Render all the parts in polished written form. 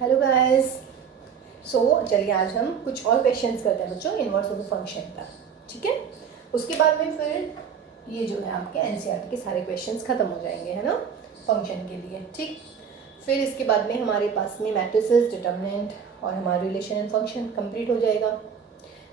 Hello guys. चलिए आज हम कुछ और क्वेश्चंस करते हैं बच्चों इनवर्स ऑफ द फंक्शन का। ठीक है, उसके बाद में फिर ये जो है आपके एनसीईआरटी के सारे क्वेश्चंस खत्म हो जाएंगे, है ना, फंक्शन के लिए। ठीक, फिर इसके बाद में हमारे पास में मैट्रिसेस, डिटर्मिनेंट और हमारा रिलेशन एंड फंक्शन कंप्लीट हो जाएगा।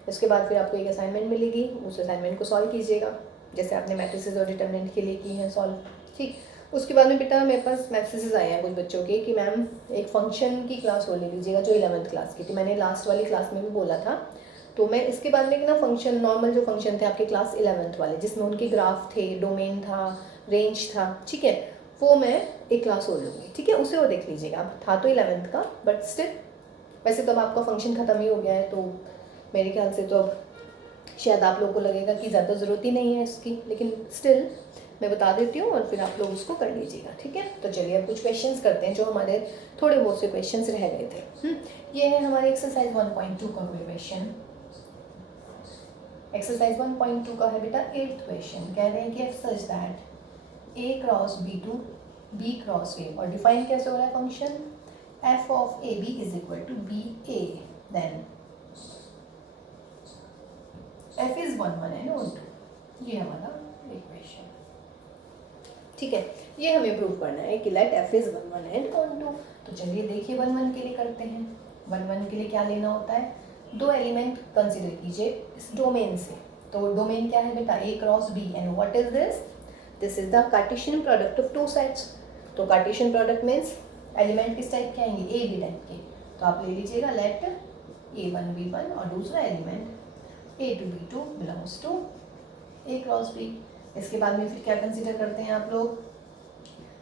इसके बाद फिर आपको एक असाइनमेंट मिलेगी, उस असाइनमेंट को सॉल्व कीजिएगा जैसे आपने मैट्रिसेस और डिटर्मिनेंट के लिए की है सॉल्व। ठीक, उसके बाद में बेटा मेरे पास मैसेजेस आए हैं कुछ बच्चों के कि मैम एक फंक्शन की क्लास हो ले लीजिएगा जो 11th क्लास की थी। मैंने लास्ट वाली क्लास में भी बोला था, तो मैं इसके बाद में ना फंक्शन नॉर्मल जो फंक्शन थे आपके क्लास 11th वाले जिसमें उनके ग्राफ थे, डोमेन था, रेंज था, ठीक है, वो मैं एक क्लास हो लूँगी। ठीक है, उसे वो देख लीजिएगा। अब था तो 11th का बट स्टिल, वैसे तो अब आपका फंक्शन ख़त्म ही हो गया है, तो मेरे ख्याल से तो अब शायद आप लोगों को लगेगा कि ज़्यादा ज़रूरत ही नहीं है इसकी, लेकिन स्टिल मैं बता देती हूँ और फिर आप लोग उसको कर लीजिएगा। ठीक है, तो चलिए अब कुछ क्वेश्चंस करते हैं जो हमारे थोड़े बहुत से क्वेश्चंस रह गए थे। ये है हमारे एक्सरसाइज 1.2 का कोई क्वेश्चन। एक्सरसाइज 1.2 का है बेटा 8th क्वेश्चन। कह रहे हैं कि such that a cross b to b cross a, और डिफाइन कैसे हो रहा है function f of a b is equal to b a, then f is 1 1 and 1 2। ये हमारा इक्वेशन। ठीक है, ये हमें प्रूव करना है कि लेट एफ इज 1 1 एंड 1 2। तो चलिए देखिए 1 1 के लिए करते हैं। 1 1 के लिए क्या लेना होता है, दो एलिमेंट कंसिडर कीजिए इस डोमेन से। तो डोमेन क्या है बेटा, A cross B, and what is this, this is the Cartesian product of two sets. तो कार्टेशियन प्रोडक्ट मीन्स एलिमेंट किस टाइप के आएंगे, ए बी टाइप के। तो आप ले लीजिएगा लेट a1 b1 और दूसरा element a2 b2 belongs to a cross b। इसके बाद में फिर क्या कंसीडर करते हैं आप लोग,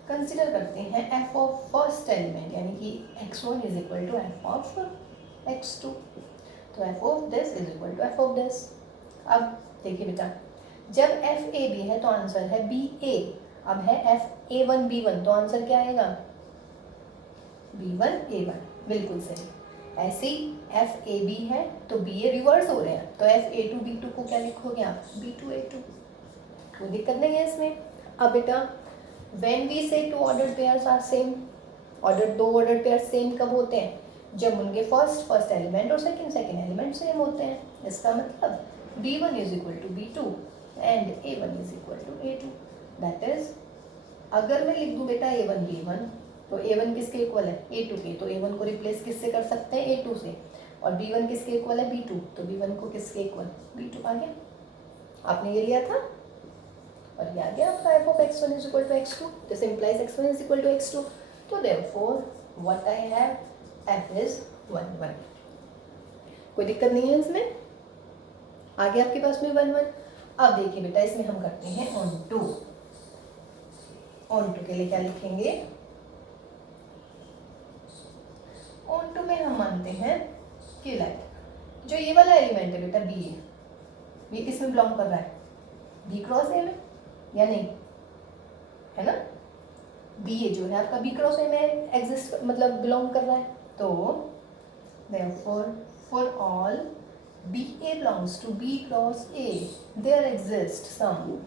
कंसीडर करते हैं f ऑफ फर्स्ट एलिमेंट, यानी कि x1 is equal to f of x2। तो f of this is equal to f of this. अब देखिए बेटा, जब f a b है तो आंसर है b a। अब है f a1 b1 तो आंसर क्या आएगा, b1 a1। बिल्कुल सही। ऐसे ही एफ ए बी है तो बी ए रिवर्स हो रहे हैं, तो f a to b two को क्या लिखोगे आप, बी टू ए टू। कोई दिक्कत नहीं है इसमें। अब बेटा when we say two ordered pairs are same, दो ऑर्डर्ड पेयर सेम कब होते हैं, जब उनके फर्स्ट एलिमेंट और सेकंड एलिमेंट सेम होते हैं। इसका मतलब b1 is equal to b2 and a1 is equal to a2। That is, अगर मैं लिख दूं बेटा a1 b1 तो a1 किसके इक्वल है, a2 के, तो a1 को रिप्लेस किससे कर सकते हैं, a2 से। और b1 किसके इक्वल है, b2, तो b1 को किसके इक्वल, b2 आ गया। आपने ये लिया था और ये आ गया आपका f of x1 is equal to x2, this implies x1 is equal to x2। तो therefore what I have, f is 1 1। कोई दिक्कत नहीं है इसमें, आ गया आपके पास में 1 1। अब देखिए बेटा इसमें हम करते हैं ऑन टू के लिए क्या लिखेंगे, ऑन टू में हम मानते हैं कि लाइक जो ये वाला एलिमेंट है बेटा बी ए, ये किस में बिलोंग कर रहा है, बी क्रॉस ए में या नहीं, है ना। बी ए जो है आपका बी क्रॉस ए में एग्जिस्ट मतलब बिलोंग कर रहा है। तो therefore for all b a belongs to b cross a there exist some,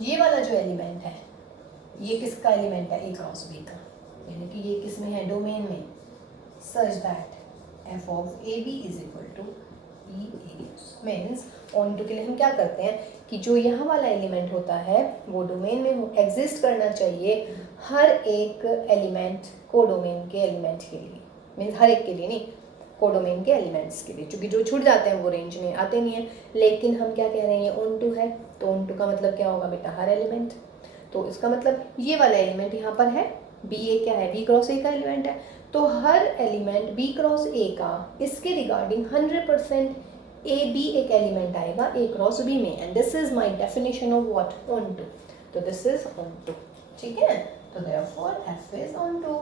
ये वाला जो एलिमेंट है ये किसका एलिमेंट है, ए क्रॉस बी का, यानी कि ये किस में है, डोमेन में, such that F of a b is equal to b a. Means onto के लिए हम क्या करते हैं कि जो यहाँ वाला एलिमेंट होता है वो डोमेन में एग्जिस्ट करना चाहिए हर एक एलिमेंट को डोमेन के एलिमेंट के लिए, मीन्स हर एक के लिए नहीं, कोडोमेन के एलिमेंट्स के लिए, क्योंकि जो छूट जाते हैं वो रेंज में आते नहीं है। लेकिन हम क्या कह रहे हैं, ऑन टू है, तो ऑन टू का मतलब क्या होगा बेटा, हर एलिमेंट। तो इसका मतलब ये वाला एलिमेंट यहाँ पर है बी ए, क्या है, बी क्रॉस ए का एलिमेंट है, तो हर एलिमेंट बी क्रॉस ए का इसके रिगार्डिंग 100% ए बी एक एलिमेंट आएगा ए क्रॉस बी में, and this is my definition of what, onto. तो दिस इज ऑन टू, ठीक है। तो therefore f is onto.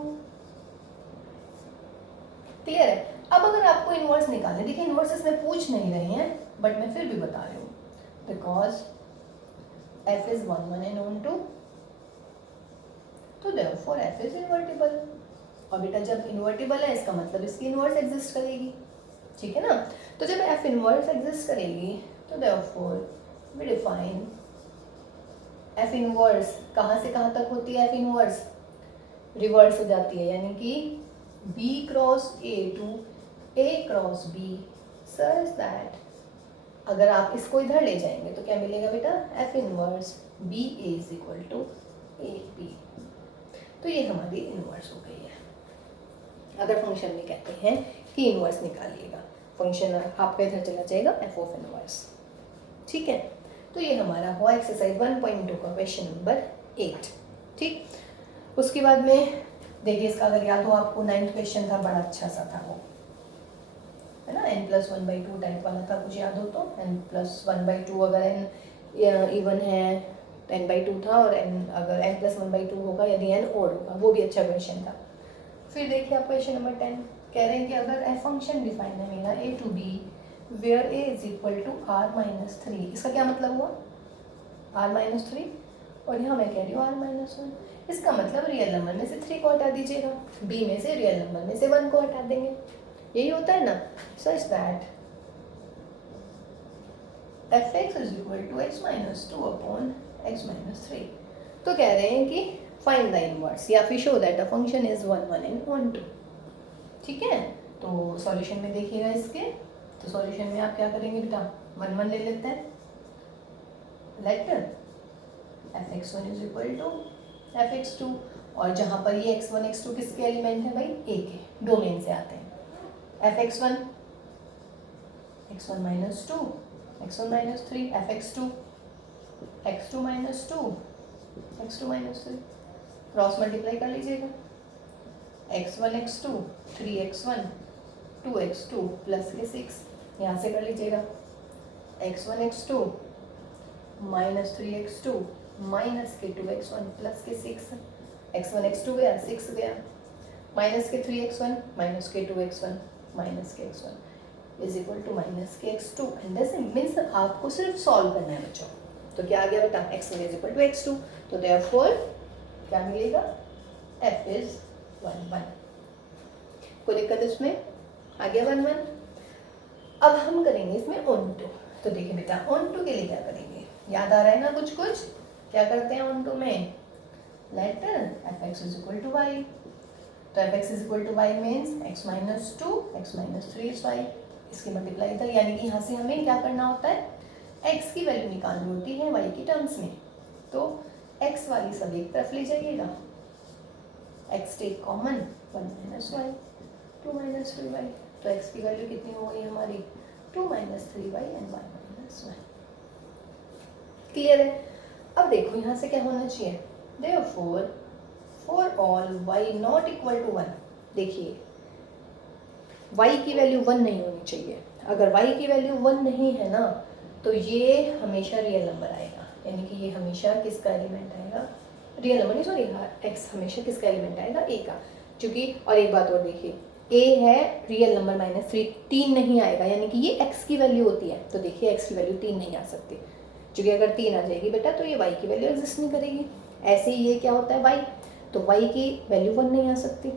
Clear है। अब अगर आपको इनवर्स निकालने, देखिए इनवर्स इसमें पूछ नहीं रहे हैं बट मैं फिर भी बता रही हूँ, because f is 1 1 and on 2, तो therefore f is invertible। और बेटा जब इन्वर्टिबल है इसका मतलब इसकी इनवर्स एग्जिस्ट करेगी, ठीक है ना। तो जब f इनवर्स एग्जिस्ट करेगी तो therefore we define f inverse कहाँ से कहाँ तक होती है, f इनवर्स रिवर्स हो जाती है, यानी कि B cross A to A cross B such that अगर आप इसको इधर ले जाएंगे तो क्या मिलेगा बेटा, F inverse b a is equal to a b. तो ये हमारी इनवर्स हो गई है। अगर फंक्शन में कहते हैं कि इनवर्स निकालिएगा, फंक्शन आपका इधर चला जाएगा एफ ऑफ इनवर्स। ठीक है, तो ये हमारा हुआ एक्सरसाइज 1.2 का क्वेश्चन नंबर 8। ठीक, उसके बाद में देखिए इसका अगर याद हो आपको 9th क्वेश्चन था, बड़ा अच्छा सा था वो, है ना, n+1/2 टाइप वाला था, कुछ याद हो तो n+1/2 अगर n इवन है तो n/2 था, और n अगर n+1/2 होगा यदि n ओड होगा, वो भी अच्छा क्वेश्चन था। फिर देखिए आप क्वेश्चन नंबर 10 कह रहे हैं कि अगर f फंक्शन डिफाइन है मेरा a to b where a is equal to r-3, इसका क्या मतलब हुआ, r-3, और यहाँ मैं कह रही हूँ r-1, इसका मतलब रियल नंबर में से 3 को हटा दीजिएगा, b में से रियल नंबर में से 1 को हटा देंगे, यही होता है ना, such that fx is equal to x-2 upon x-3। तो कह रहे हैं कि फाइंड द इनवर्स या फिर show that the function is 1 1 and 1 2। ठीक है, तो सॉल्यूशन में देखिएगा इसके, तो सॉल्यूशन में आप क्या करेंगे बेटा, 1 1 ले लेते हैं, late fx1 is equal to fx2, और जहाँ पर ये x1 x2 किसके एलिमेंट है भाई, a के, डोमेन से आते हैं, fx1 x1 minus 2 x1 minus 3 fx2 x2 minus 2 x2 minus 3, cross multiply कर लीजिएगा, x1 x2 3x1 2x2 plus के 6, यहाँ से कर लीजिएगा, x1 x2 minus 3x2 minus के 2x1 प्लस के 6, x1 x2 गया 6 गया, माइनस के 3x1 माइनस के 2x1 माइनस के x1 is equal to minus के x2, एंड दिस मीन्स आपको सिर्फ सॉल्व करना है बच्चों। तो क्या आ गया बेटा, x1 is equal to x2, तो देयरफॉर क्या मिलेगा, f इज 1 1। कोई दिक्कत इसमें, आ गया 1 1। अब हम करेंगे इसमें ऑन टू, तो देखिए बेटा ऑन टू के लिए क्या करेंगे, याद आ रहा है ना कुछ कुछ, क्या करते हैं ऑन टू में, let fx is equal to y, तो fx is equal to y means x minus 2 x minus 3 is y, इसकी मल्टीप्लाई था, यानी कि यहाँ से हमें क्या करना होता है, x की वैल्यू निकालनी होती है y की टर्म्स में, तो x वाली सब एक तरफ ले जाइएगा, x take common 1 minus y 2 minus 3y, तो x की वैल्यू कितनी हो गई हमारी 2 minus 3y and y minus 1। Clear है। अब देखो यहाँ से क्या होना चाहिए, therefore for all y not equal to 1, देखिए y की वैल्यू 1 नहीं होनी चाहिए, अगर y की वैल्यू 1 नहीं है ना तो ये हमेशा रियल नंबर आएगा, यानी कि ये हमेशा किसका एलिमेंट आएगा, रियल नंबर नहीं सॉरी, x हमेशा किसका एलिमेंट आएगा, a का, क्योंकि और एक बात और देखिए a है रियल नंबर -3, 3 नहीं आएगा, यानी कि ये x की वैल्यू होती है, तो देखिए x की वैल्यू 3 नहीं आ सकती, क्योंकि अगर 3 आ जाएगी बेटा तो ये y की वैल्यू एग्जिस्ट नहीं करेगी। ऐसे ही ये क्या होता है y, तो y की वैल्यू 1 नहीं आ सकती,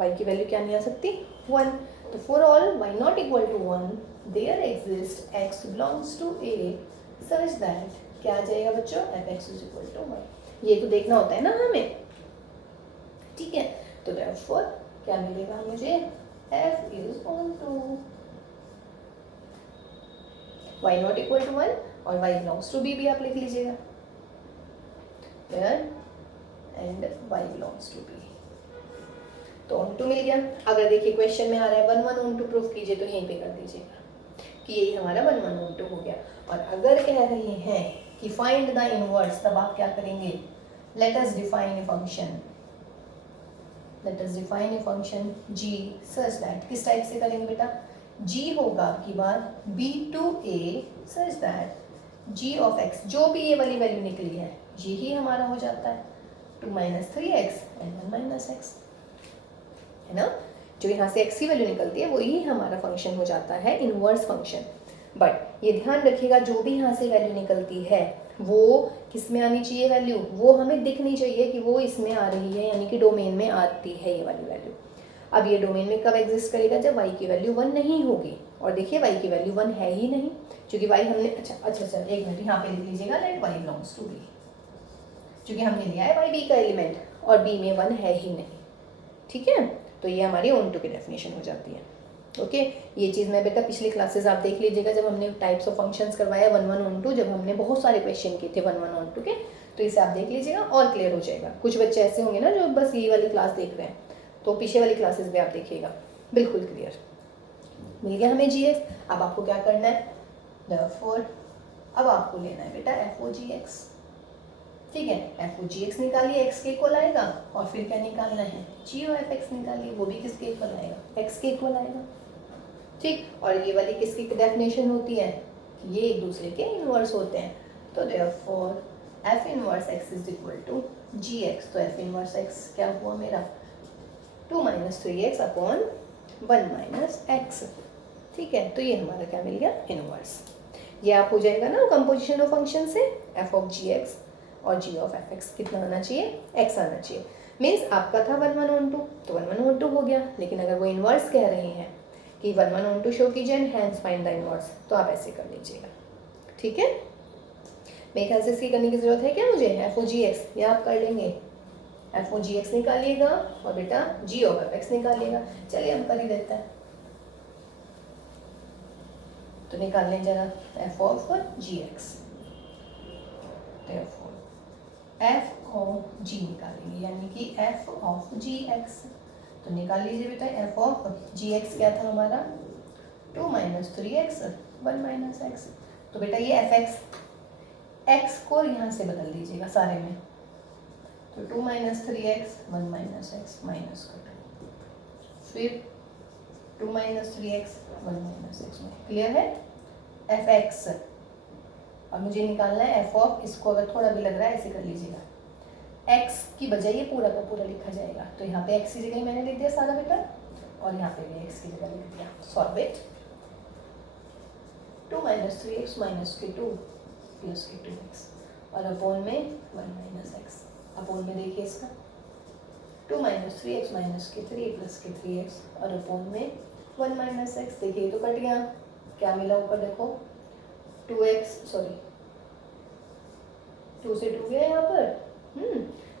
y की वैल्यू क्या नहीं आ सकती 1, तो for all y not equal to 1 there exist x belongs to a such that क्या आ जाएगा बच्चों, fx is equal to y, ये तो देखना होता है ना हमें, ठीक है, तो देयरफॉर क्या मिलेगा मुझे, f is onto y not equal to 1 और y बिलोंग्स टू b भी आप लिख लीजिएगा, and y belongs to b, तो ऑन टू मिल गया। अगर देखिए क्वेश्चन में आ रहा है 1 1 ऑन टू प्रूफ कीजिए, तो यहीं पे कर दीजिएगा कि यही हमारा 1 1 ऑन टू हो गया। और अगर कह रहे हैं कि फाइंड द इनवर्स, तब आप क्या करेंगे, let us define a function, let us define a function g such that, किस टाइप से करेंगे बेटा, g होगा आपकी बात b to a such that g of x, जो भी ये वाली वैल्यू निकली है g ही हमारा हो जाता है 2 minus 3x and 1 minus x, है ना, जो यहाँ से x की वैल्यू निकलती है वही हमारा फंक्शन हो जाता है इनवर्स फंक्शन। बट ये ध्यान रखिएगा जो भी यहाँ से वैल्यू निकलती है वो किस में आनी चाहिए वैल्यू, वो हमें दिखनी चाहिए कि वो इसमें आ रही है, यानी कि डोमेन में आती है ये वाली वैल्यू। अब ये डोमेन में कब एग्जिस्ट करेगा, जब y की वैल्यू 1 नहीं होगी, और देखिए y की वैल्यू 1 है ही नहीं, क्योंकि y हमने अच्छा एक मिनट यहाँ पे लिख लीजिएगा, let y belongs to b, क्योंकि हमने लिया है y b का एलिमेंट, और बी में 1 है ही नहीं, ठीक है। तो ये हमारी ऑन टू की डेफिनेशन हो जाती है। ओके, ये चीज़ मैं बेटा पिछली क्लासेस आप देख लीजिएगा, जब हमने टाइप्स ऑफ फंक्शंस करवाया 1 1 ऑन टू, जब हमने बहुत सारे क्वेश्चन किए थे 1 1 ऑन टू के, तो इसे आप देख लीजिएगा और क्लियर हो जाएगा। कुछ बच्चे ऐसे होंगे ना जो बस ये वाली क्लास देख रहे हैं, तो पीछे वाली क्लासेस भी आप देखिएगा, बिल्कुल क्लियर। मिल गया हमें जी एक्स। अब आपको क्या करना है, देयरफॉर अब आपको लेना है बेटा एफ ओ जी एक्स, ठीक है। एफ ओ जी एक्स निकालिए, एक्स के इक्वल आएगा, और फिर क्या निकालना है, जी ओ एफ एक्स निकालिए, वो भी किसके इक्वल आएगा, एक्स के इक्वल आएगा, ठीक। और ये वाली किसकी डेफिनेशन होती है, ये एक दूसरे के इनवर्स होते हैं। तो therefore f inverse x is equal to g x. तो एफ इनवर्स एक्स क्या हुआ मेरा, 2 minus 3x upon 1 minus x, ठीक है। तो ये हमारा क्या मिल गया, इनवर्स। ये आप हो जाएगा ना कंपोजिशन ऑफ फंक्शन से, एफ ऑफ जी एक्स और जी ऑफ एफ एक्स कितना आना चाहिए, एक्स आना चाहिए। मीन्स आपका था 1 1 ऑन टू, तो 1 1 ऑन टू हो गया। लेकिन अगर वो इनवर्स कह रहे हैं कि 1 1 ऑन टू शो कीजिए and hence find the inverse, तो आप ऐसे कर लीजिएगा, ठीक है। मेरे ख्याल से इसकी करने की जरूरत है क्या मुझे, एफ ओ जी एक्स या आप कर लेंगे, एफ ओ जी एक्स निकालिएगा और बेटा जी ऑफ एफ एक्स निकालिएगा। चलिए हम कर ही देते हैं, तो निकाल लें जरा f of g x, f of g निकालेंगे, यानी कि एफ ऑफ जी एक्स। तो निकाल लीजिए बेटा एफ ऑफ जी एक्स क्या था हमारा, 2 माइनस 3x 1 माइनस एक्स। तो बेटा ये एफ एक्स को यहाँ से बदल दीजिएगा सारे में, तो 2 minus 3x 1 minus x minus का 2, फिर 2 माइनस 3x 1 माइनस एक्स में, क्लियर है। एफ एक्स, अब मुझे निकालना है एफ ऑफ, इसको अगर थोड़ा भी लग रहा है ऐसे कर लीजिएगा, x की बजाय ये पूरा का पूरा लिखा जाएगा। तो यहाँ पे x की जगह मैंने लिख दिया सारा बेटा, और यहाँ पे भी x की जगह लिख दिया। Solve it, 2 minus 3x minus के 2 प्लस के 2x, और अपोन में 1 माइनस एक्स। अपोन में देखिए इसका 2 माइनस 3x माइनस के 3 प्लस के 3x, और अपोन में 1 माइनस एक्स। देखिए तो कट गया, क्या मिला ऊपर देखो, 2x, सॉरी 2 से 2 गया यहाँ पर,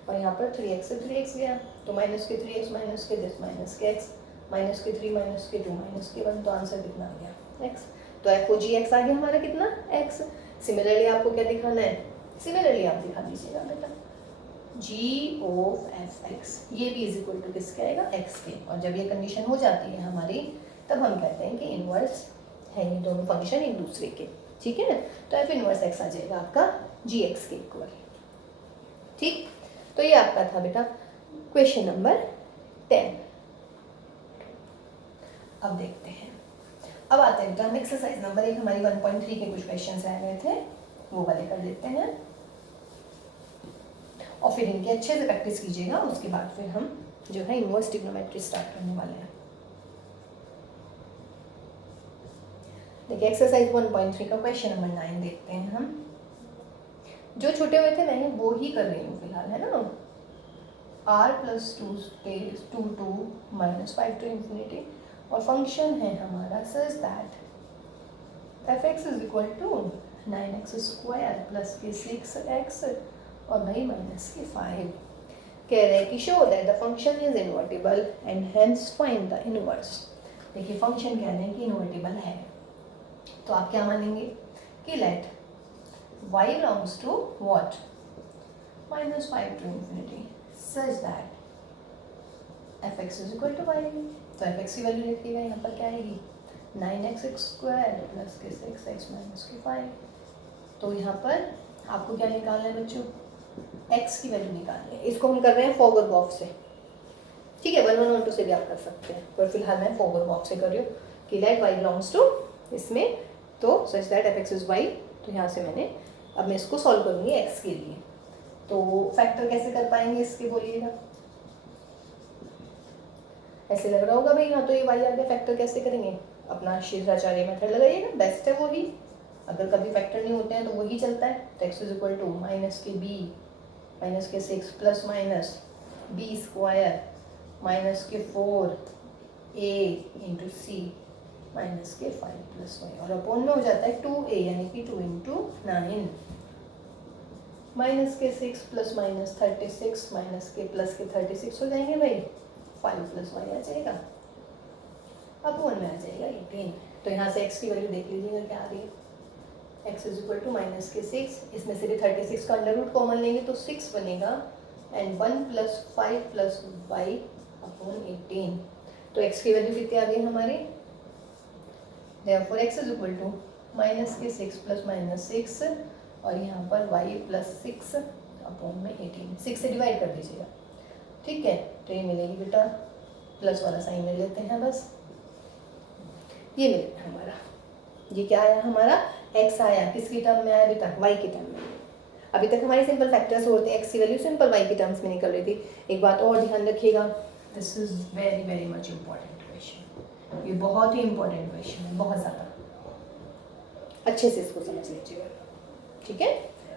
और यहाँ पर 3x से 3x गया, तो माइनस के 3x माइनस के दिस माइनस के x, माइनस के 3 माइनस के 2 माइनस के 1, तो आंसर कितना आ गया, x। तो एफ ओ जी एक्स आ गया हमारा कितना, x। सिमिलरली आपको क्या दिखाना है, सिमिलरली आप दिखा दीजिएगा बेटा जी ऑफ एफ एक्स, ये भी इज इक्वल टू किसके आएगा, x के। और जब ये कंडीशन हो जाती है हमारी, तब हम कहते हैं कि इनवर्स है ये दोनों फंक्शन एक दूसरे के, ठीक है। तो एफ इनवर्स एक्स आ जाएगा आपका जी एक्स के इक्वल, ठीक। तो ये आपका था बेटा क्वेश्चन नंबर 10। अब देखते हैं, अब आते हैं बेटा हम एक्सरसाइज नंबर 1, हमारी 1.3 के कुछ क्वेश्चन रह गए थे, वो वाले कर लेते हैं, और फिर इनकी अच्छे से प्रैक्टिस कीजिएगा। उसके बाद फिर हम जो है इनवर्स ट्रिग्नोमेट्री स्टार्ट करने वाले हैं। देखिए एक्सरसाइज 1.3 का क्वेश्चन नंबर 9 देखते हैं हम। जो छूटे हुए थे मैं वो ही कर रही हूँ फिलहाल, है ना। r plus 2 minus 5 to infinity, और फंक्शन है हमारा such that F x is equal to 9x square plus के 6x और भाई माइनस के 5। कह रहे हैं कि show that the function is invertible and hence find the inverse. देखिए फंक्शन कह रहे हैं कि इनवर्टिबल है, तो आप क्या मानेंगे कि late y belongs to what, minus 5 to infinity such that fx is equal to y। तो fx की वैल्यू लिखिएगा यहाँ पर क्या आएगी, 9x स्क्वायर प्लस के 6x माइनस के 5। तो यहाँ पर आपको क्या निकालना है बच्चों, x की वैल्यू निकालनी है। इसको हम कर रहे हैं फॉरवर्ड बॉक्स से, ठीक है। 1 1 1 2 से भी आप कर सकते हैं, पर फिलहाल मैं फॉरवर्ड बॉक्स से कर रही हूँ कि लेट y belongs to इसमें, तो such that fx is y। तो यहाँ से मैंने, अब मैं इसको सॉल्व करूँगी x के लिए, तो फैक्टर कैसे कर पाएंगे इसके, बोलिएगा। ऐसे लग रहा होगा भाई हाँ तो ये y आ गया, फैक्टर कैसे करेंगे, अपना शिष्टाचार्य मेथड लगाइएगा, बेस्ट है वही। अगर कभी फैक्टर नहीं होते हैं तो वही चलता है। तो x is equal to minus के b माइनस के 6 plus minus b square minus के 4a इंटू सी माइनस के 5 प्लस वाई, और अपोन में हो जाता है 2a यानी कि 2 इंटू 9। माइनस के 6 प्लस माइनस 36 माइनस के प्लस के 36 हो जाएंगे भाई, 5 प्लस वाई आ जाएगा, अब 1 में आ जाएगा 18। तो यहाँ से x की वैल्यू देख लीजिएगा क्या आ रही है, x is equal to minus के 6, इसमें से भी 36 का अंडर रूट कॉमन लेंगे तो 6 बनेगा, and 1 plus 5 plus y upon 18। तो x की वैल्यू कितनी आ गई हमारी, therefore x is equal to minus के 6 प्लस माइनस 6 और यहाँ पर y प्लस 6 अपॉन में 18, 6 से डिवाइड कर दीजिएगा, ठीक है। तो ये मिलेगी बेटा, प्लस वाला साइन ले लेते हैं बस, ये मिलेगा हमारा, ये क्या आया हमारा, x आया, किसकी टर्म में आया बेटा, y की टर्म में। अभी तक हमारे सिंपल फैक्टर्स होते हैं, x की वैल्यू सिंपल y की टर्म्स में निकल रही थी। एक बात और ध्यान रखिएगा, this is very very much important question, ये बहुत ही इम्पॉर्टेंट क्वेश्चन है, बहुत ज़्यादा अच्छे से इसको समझ लीजिएगा, ठीक है।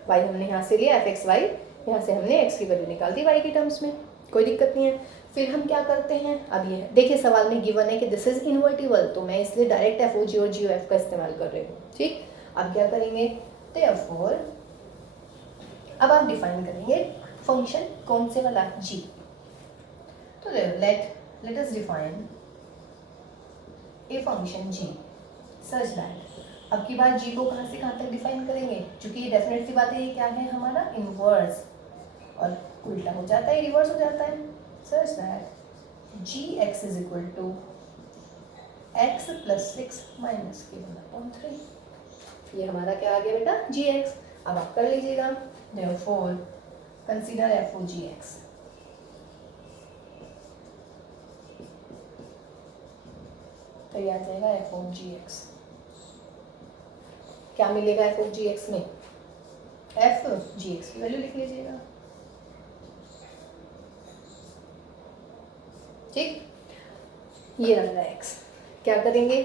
y हमने यहाँ से लिया fxy, यहाँ से हमने x की वैल्यू निकाल दी y की टर्म्स में, कोई दिक्कत नहीं है। फिर हम क्या करते हैं, अब ये देखिए सवाल में गिवन है कि दिस इज इनवर्टिबल, तो मैं इसलिए डायरेक्ट FOG और GOF का इस्तेमाल कर रही हूँ, ठीक। अब क्या करेंगे, देयरफॉर अब आप डिफाइन करेंगे फंक्शन कौन से वाला, g। तो late us define a function g such that, अब की बार g को कहाँ से कहाँ तक डिफाइन करेंगे, क्योंकि ये डेफिनेट सी बात है, ये क्या है हमारा इनवर्स, और उल्टा हो जाता है, रिवर्स हो जाता है, such that gx is equal to x plus 6 minus k1/3। ये हमारा क्या आ गया बेटा, gx। अब आप कर लीजिएगा, therefore consider f(g(x)। तो ये आ जाएगा f(g(x)। क्या मिलेगा f(g(x) में, f(g(x) की वैल्यू लिख लीजिएगा, ठीक। ये रह रहा है x, क्या करेंगे,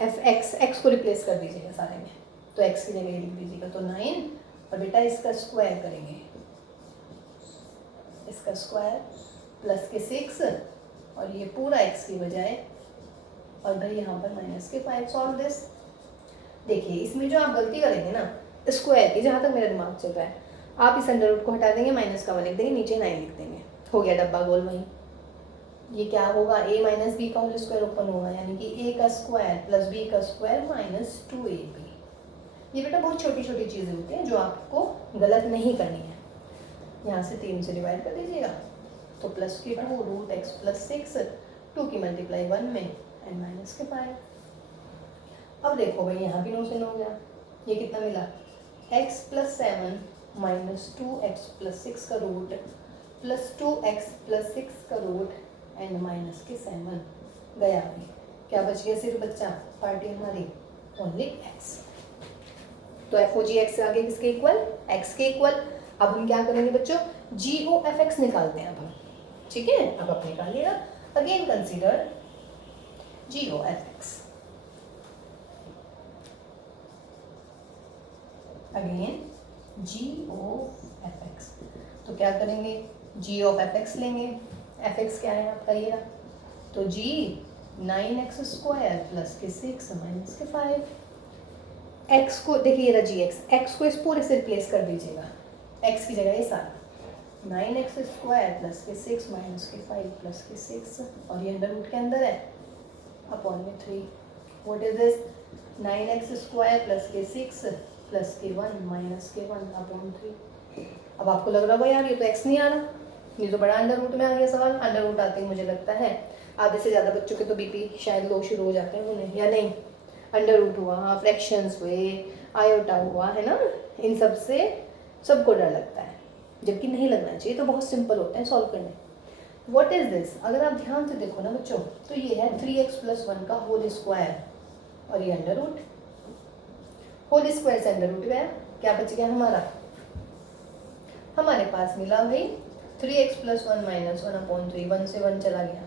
x को रिप्लेस कर दीजिएगा सारे में, तो x की जगह लिख दीजिएगा, तो 9, और बेटा इसका स्क्वायर करेंगे, इसका स्क्वायर प्लस के 6 और ये पूरा x की बजाय, और भाई यहाँ पर माइनस के 5। Solve this. देखिए इसमें जो आप गलती करेंगे ना स्क्वायर की, जहाँ तक मेरा दिमाग चल रहा है, आप इस अंडर रूट को हटा देंगे, माइनस का 1 लिख देंगे, नीचे 9 लिख देंगे, हो गया डब्बा गोल वहीं। ये क्या होगा, a माइनस बी का होल स्क्वायर ओपन होगा, यानी कि a का स्क्वायर प्लस b का स्क्वायर माइनस 2ab। ये बेटा बहुत छोटी छोटी चीज़ें होती हैं जो आपको गलत नहीं करनी है। यहाँ से 3 से डिवाइड कर दीजिएगा, तो प्लस के 2 रूट एक्स प्लस 6, 2 की मल्टीप्लाई 1 में, एंड माइनस के 5। अब देखो भाई यहाँ भी 9 से 9 हो गया, ये कितना मिला, x plus 7 minus 2x plus 6 का रूट प्लस 2x प्लस 6 का रूट एंड माइनस के 7 गया भी, क्या बच गया सिर्फ बच्चा, पार्टी हमारी ओनली x। तो FOG(x) से आगे किसके इक्वल, x के इक्वल। अब हम क्या करेंगे बच्चों, GOF(x) निकालते हैं अब हम, ठीक है। अब आप निकालिएगा, again consider GOF(x), again GOF(x). तो क्या करेंगे, GOF(x) लेंगे, fx क्या है आपका ये, तो g 9x स्क्वायर प्लस के 6 माइनस के 5। x को देखिए ये रहा gx, x को इस पूरे से रिप्लेस कर दीजिएगा, x की जगह ये सारा 9x स्क्वायर प्लस के 6 माइनस के 5 प्लस के 6, और ये अंडर रूट के अंदर है, अपॉन में 3। What is this, 9x square plus के 6 प्लस के 1 माइनस के 1 अपॉन 3। अब आपको लग रहा होगा यार ये तो x नहीं आ रहा, ये तो बड़ा अंडर रूट में आ गया सवाल। अंडर रूट आते ही मुझे लगता है आधे से ज़्यादा बच्चों के तो बीपी शायद लो शुरू हो जाते हैं उन्हें, या नहीं, अंडर रूट हुआ, फ्रैक्शंस हुए, आयोटा हुआ, है ना, इन सब से सबको डर लगता है, जबकि नहीं लगना चाहिए, तो बहुत सिंपल होते हैं सॉल्व करने। व्हाट इज दिस, अगर आप ध्यान से देखो ना बच्चों, तो ये है 3x प्लस 1 का होल स्क्वायर, और ये अंडर रूट, होल स्क्वायर से अंडर रूट गया, क्या बच गया हमारे पास मिला भाई 3x प्लस 1 माइनस 1 अपॉन 3, 1 से 1 चला गया,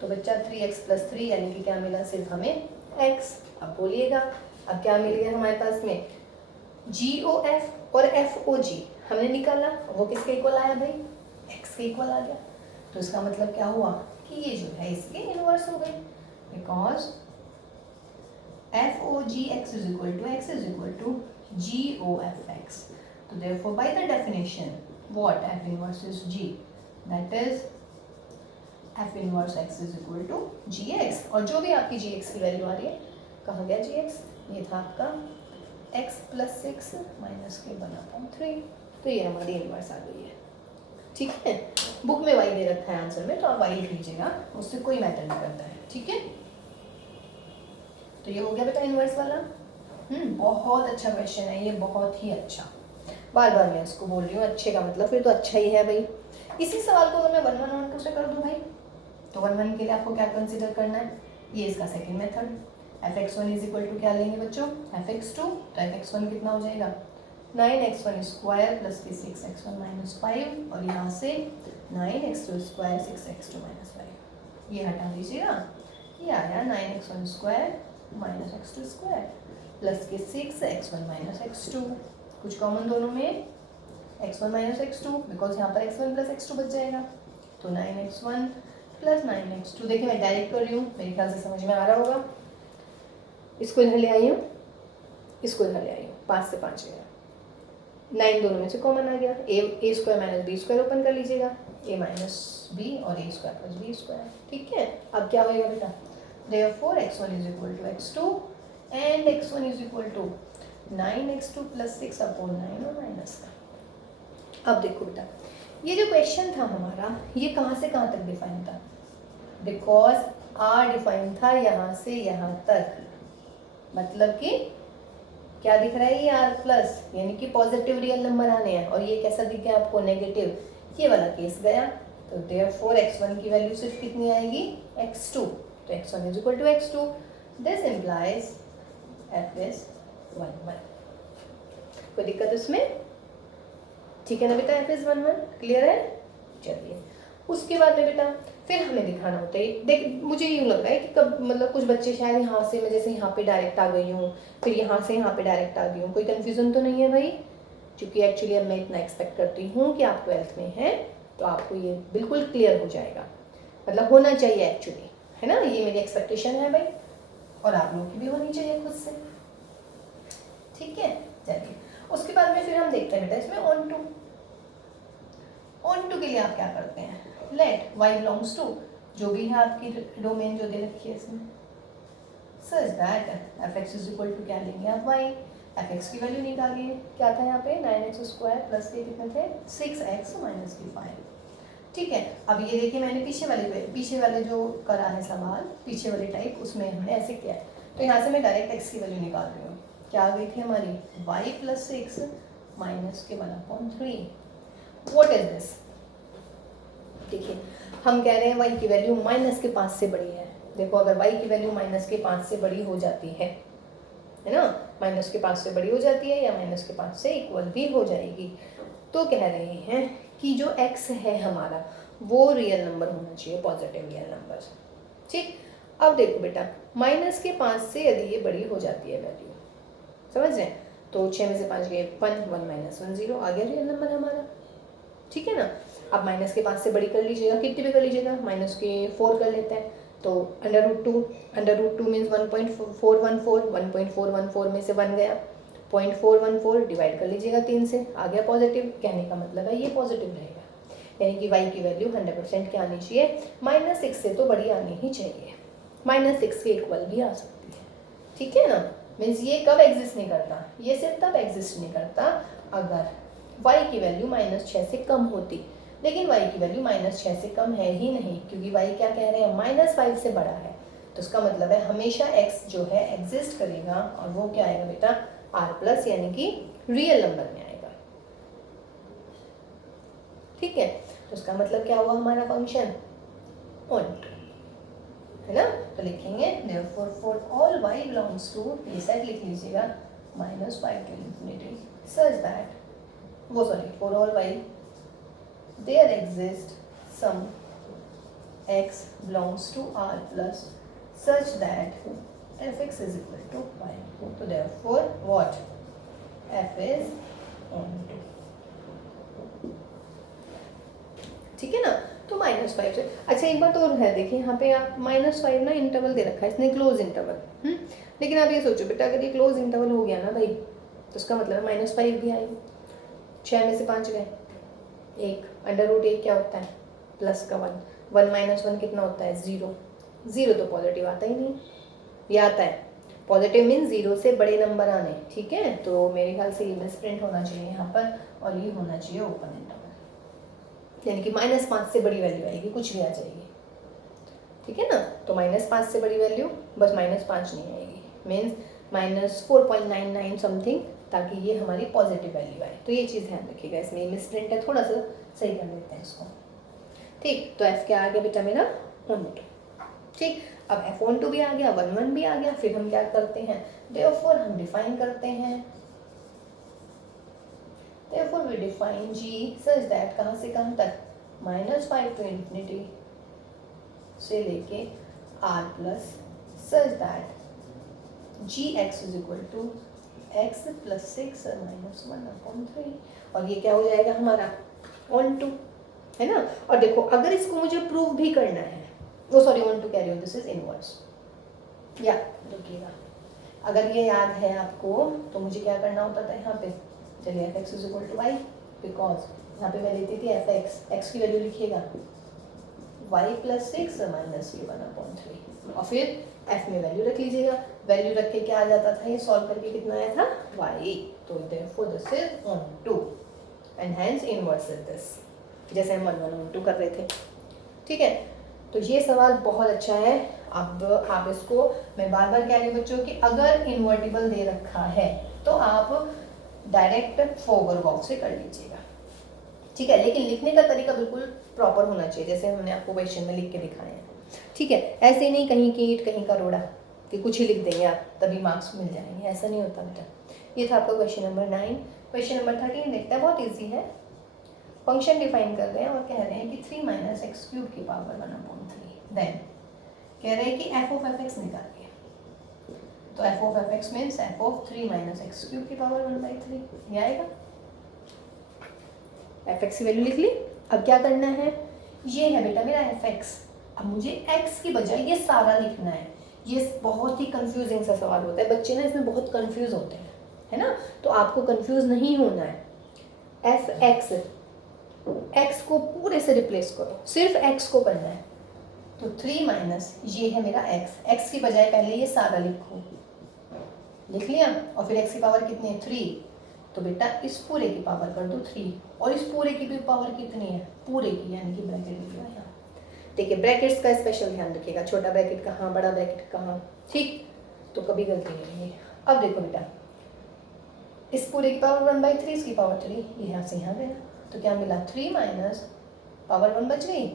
तो बच्चा 3x प्लस 3, यानी कि क्या मिला सिर्फ हमें x। अब बोलिएगा अब क्या मिल गया हमारे पास में, GOF और FOG हमने निकाला, वो किसके इक्वल आया भाई, x के इक्वल आ गया। तो इसका मतलब क्या हुआ कि ये जो है इसके इनवर्स हो गए, because FOGX is equal to x is equal to GOFX। तो therefore by the definition what f inverse is g, that is f inverse x is equal to g x. और जो भी आपकी जी एक्स की value आ रही है, कहाँ गया जी एक्स, ये था आपका x प्लस 6 माइनस के 1/3, तो ये हमारी इनवर्स आ गई है। ठीक है, बुक में y दे रखा है आंसर में, तो आप y लिख लीजिएगा, उससे कोई मैटर नहीं करता है। ठीक है, तो ये हो गया बेटा इनवर्स वाला। बहुत अच्छा क्वेश्चन है ये, बहुत ही अच्छा। बार बार मैं इसको बोल रही हूँ, अच्छे का मतलब फिर तो अच्छा ही है भाई। इसी सवाल को अगर मैं 1 1 1 2 से कर दूँ भाई, तो 1 1 के लिए आपको क्या कंसिडर करना है, ये इसका second method. fx1 is equal to क्या लेंगे बच्चों, fx2, तो fx1 कितना हो जाएगा 9x1 स्क्वायर प्लस के 6x1 माइनस 5, और यहाँ से 9x2 स्क्वायर 6x2 माइनस 5, ये हटा दीजिएगा, ये आया 9x1 square minus x2 square plus के 6x1 माइनस x2, कुछ कॉमन दोनों में x1 माइनस x2, बिकॉज यहाँ पर x1 प्लस x2 बच जाएगा, तो 9x1 प्लस 9x2। देखिए मैं डायरेक्ट कर रही हूँ, मेरे ख्याल से समझ में आ रहा होगा। इसको इधर ले आई हूँ, इसको इधर ले आई हूँ, 5 से 5 गया, 9 दोनों में से कॉमन आ गया, a square minus b square open कर लीजिएगा, ए माइनस बी और a square plus b square. ठीक है, अब क्या होएगा बेटा, therefore x1 is equal to x2 and x1 is equal to 9x2 plus 6 upon 9 और माइनस का। अब देखो बेटा, ये जो क्वेश्चन था हमारा, ये कहाँ से कहाँ तक डिफाइन था, बिकॉज आर डिफाइन था यहाँ से यहाँ तक, मतलब कि क्या दिख रहा है, ये आर प्लस, यानी कि पॉजिटिव रियल नंबर आने हैं, और ये कैसा दिख गया आपको, नेगेटिव, ये वाला केस गया। तो देयरफॉर x1 की वैल्यू सिर्फ कितनी आएगी, x2, तो x1 is equal to x2, this implies f is 1 1। कोई दिक्कत उसमें, ठीक है ना बेटा, f इज 1 1, क्लियर है। चलिए उसके बाद में बेटा फिर हमें दिखाना होता है, देख मुझे यूँ लग रहा है कि कब मतलब कुछ बच्चे शायद यहाँ से, मैं जैसे यहाँ पे डायरेक्ट आ गई हूँ, फिर यहाँ से यहाँ पे डायरेक्ट आ गई हूँ, कोई कन्फ्यूज़न तो नहीं है भाई, क्योंकि एक्चुअली अब मैं इतना एक्सपेक्ट करती हूँ कि आप 12th में हैं, तो आपको ये बिल्कुल क्लियर हो जाएगा, मतलब होना चाहिए एक्चुअली, है ना, ये मेरी एक्सपेक्टेशन है भाई, और आप लोगों की भी होनी चाहिए खुद से। ठीक है, चलिए उसके बाद में फिर हम देखते हैं बेटा इसमें ऑन टू के लिए आप क्या करते हैं, लेट y बिलोंग्स टू जो भी है आपकी डोमेन जो दे रखी है इसमें, such that fx is equal to क्या लेंगे आप y, fx की वैल्यू निकालिए, क्या था यहाँ पे 9x स्क्वायर प्लस के कितने थे 6x माइनस के 5। ठीक है, अब ये देखिए मैंने पीछे वाले जो करा है सवाल, पीछे वाले टाइप, उसमें हमने ऐसे किया है, तो यहाँ से मैं डायरेक्ट x की वैल्यू निकाल रही हूँ, क्या आ गई थी हमारी y प्लस 6 माइनस के 1/3। व्हाट इज दिस, देखिए हम कह रहे हैं y की वैल्यू माइनस के 5 से बड़ी है। देखो अगर y की वैल्यू माइनस के 5 से बड़ी हो जाती है ना, माइनस के 5 से बड़ी हो जाती है या माइनस के 5 से इक्वल भी हो जाएगी, तो कह रहे हैं कि जो x है हमारा वो रियल नंबर होना चाहिए, पॉजिटिव रियल नंबर। ठीक, अब देखो बेटा माइनस के 5 से यदि ये बड़ी हो जाती है वैल्यू, समझ रहे हैं, तो 6 में से 5 गए 1, 1 माइनस 1 0, आ गया रियल नंबर हमारा। ठीक है ना, अब माइनस के 5 से बड़ी कर लीजिएगा, कितनी भी कर लीजिएगा, माइनस के 4 कर लेते हैं, तो अंडर रूट 2 मीन्स 1.414, 1.414 में से 1 गया, 0.414 डिवाइड कर लीजिएगा 3 से, आ गया पॉजिटिव, कहने का मतलब है ये पॉजिटिव रहेगा, यानी कि y की वैल्यू 100% क्या आनी चाहिए, -6 से तो बड़ी आनी ही चाहिए, -6 के इक्वल भी आ सकती है। ठीक है ना, मीन्स ये कब एग्जिस्ट नहीं करता, ये सिर्फ तब एग्जिस्ट नहीं करता अगर y की वैल्यू -6 से कम होती, लेकिन y की वैल्यू -6 से कम है ही नहीं, क्योंकि y क्या कह रहे हैं -5 से बड़ा है, तो इसका मतलब है हमेशा x जो है एग्जिस्ट करेगा, और वो क्या आएगा बेटा r प्लस, यानी कि रियल नंबर में आएगा। ठीक है, तो इसका मतलब क्या हुआ हमारा फंक्शन ऑन टू, है ना, तो लिखेंगे therefore for all y belongs to, ये सेट लिख लीजिएगा -5 to infinity such that, वो sorry for all y there exists some x belongs to r plus such that fx is equal to y, so therefore what, f is on to। ठीक है ना, तो -5 से, अच्छा एक बात और है, देखिए यहाँ पे आप -5 ना इंटरवल दे रखा है इसने, क्लोज इंटरवल, लेकिन आप ये सोचो बेटा अगर ये क्लोज इंटरवल हो गया ना भाई, तो उसका मतलब -5 भी आई, 6 में से 5 गए, 1 √1 क्या होता है प्लस का 1, 1 - 1 कितना होता है 0, 0 तो पॉजिटिव आता ही नहीं, ये आता है पॉजिटिव मीन्स 0 से बड़े नंबर आने, ठीक है। तो मेरे ख्याल से ये मिस प्रिंट होना चाहिए यहाँ पर और ये होना चाहिए ओपन इंटरवल, यानी कि -5 से बड़ी वैल्यू आएगी, कुछ भी आ जाएगी, ठीक है ना। तो -5 से बड़ी वैल्यू बस -5 नहीं आएगी, मीन्स -4.99 समथिंग, ताकि ये हमारी पॉजिटिव वैल्यू आए। तो ये चीज़ ध्यान रखिएगा, इसमें मिस प्रिंट है, थोड़ा सा सही कर लेते हैं इसको, ठीक। तो F क्या आ गया बेटा मेरा 1 2, ठीक। अब F12 भी आ गया, 1 1 भी आ गया, फिर हम क्या करते हैं, देयरफॉर हम डिफाइन करते हैं, therefore we define G such that कहाँ से कहाँ तक, -5 to infinity से लेके R plus such that Gx is equal to x + 6 और -1/3, और ये क्या हो जाएगा हमारा 1 2, है ना। और देखो अगर इसको मुझे प्रूव भी करना है, वो sorry 1 2 carry on, this is inverse, या रुकिएगा, अगर ये याद है आपको तो मुझे क्या करना होता था यहाँ पे, चलिए f(x) is equal to y, because यहाँ पे मैं लेती थी f(x), x की वैल्यू लिखिएगा y + 6 और -1/3, और फिर f में वैल्यू रख लीजिएगा, वैल्यू रख के क्या आ जाता था, ये सॉल्व करके कितना आया था y, तो therefore this is 1 2 and hence inverse is this, जैसे हम 1 1 1 2 कर रहे थे, ठीक है। तो ये सवाल बहुत अच्छा है। अब आप इसको, मैं बार बार कह रही हूँ बच्चों कि अगर इन्वर्टिबल दे रखा है तो आप डायरेक्ट फोगर वॉक से कर लीजिएगा, ठीक है, लेकिन लिखने का तरीका बिल्कुल प्रॉपर होना चाहिए, जैसे हमने आपको क्वेश्चन में लिख के दिखाए हैं, ठीक है। ऐसे नहीं कहीं की ईंट कहीं का रोड़ा कि कुछ ही लिख देंगे आप तभी मार्क्स मिल जाएंगे, ऐसा नहीं होता बेटा। ये था आपका क्वेश्चन नंबर 9। क्वेश्चन नंबर 13 देखते हैं, बहुत ईजी है। फंक्शन डिफाइन कर रहे हैं और कह रहे हैं कि 3 - x³ की पावर 1/3, देन कह रहे हैं कि f(f(x) निकालिए, तो f(f(x) मीन्स f(3 - x³ की पावर 1/3, ये आएगा। f(x) की वैल्यू लिख ली। अब क्या करना है, ये है बेटा मेरा f(x), अब मुझे x की बजाय ये सारा लिखना है। ये बहुत ही कंफ्यूजिंग सा सवाल होता है, बच्चे ना इसमें बहुत कंफ्यूज होते हैं, है ना, तो आपको कंफ्यूज नहीं होना है। f(x), x को पूरे से रिप्लेस करो, सिर्फ x को करना है, तो 3 माइनस ये है मेरा x की बजाय पहले ये सारा लिखो, लिख लिया, और फिर x की पावर कितनी है 3, तो बेटा इस पूरे की पावर कर दो 3, और इस पूरे की भी पावर कितनी है पूरे की, यानी कि ब्रैकेट लिखा है यहाँ। देखिए ब्रैकेट्स का स्पेशल ध्यान रखिएगा, छोटा ब्रैकेट कहाँ बड़ा ब्रैकेट कहाँ, ठीक, तो कभी गलती नहीं है। अब देखो बेटा इस पूरे की पावर 1/3, इसकी पावर 3, ये यहाँ से यहाँ गया, तो क्या मिला 3 माइनस पावर 1 बच गई,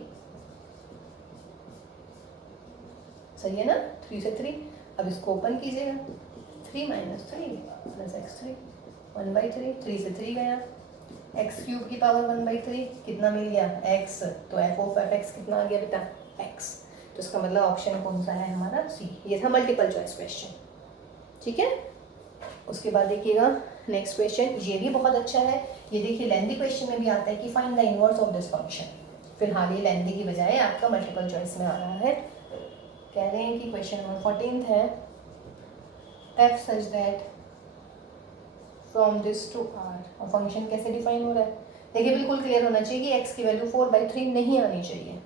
सही है ना, 3 से 3। अब इसको ओपन कीजिएगा, 3 - 3 + x3 1/3, 3 से 3 गया, x³ की पावर 1/3 कितना मिल गया x, तो f(f(x) कितना आ गया बेटा x, तो इसका मतलब ऑप्शन कौन सा है हमारा सी। ये था मल्टीपल चॉइस क्वेश्चन, ठीक है। उसके बाद देखिएगा नेक्स्ट क्वेश्चन, ये भी बहुत अच्छा है। ये देखिए लेंथी क्वेश्चन में भी आता है कि find the inverse of this function, फिलहाल ये लेंथी की बजाय आपका मल्टीपल चॉइस में आ रहा है। कह रहे हैं कि क्वेश्चन नंबर 14 है, f such that from this to r, और फंक्शन कैसे डिफाइन हो रहा है, देखिए बिल्कुल क्लियर होना चाहिए कि x की वैल्यू 4/3 नहीं आनी चाहिए।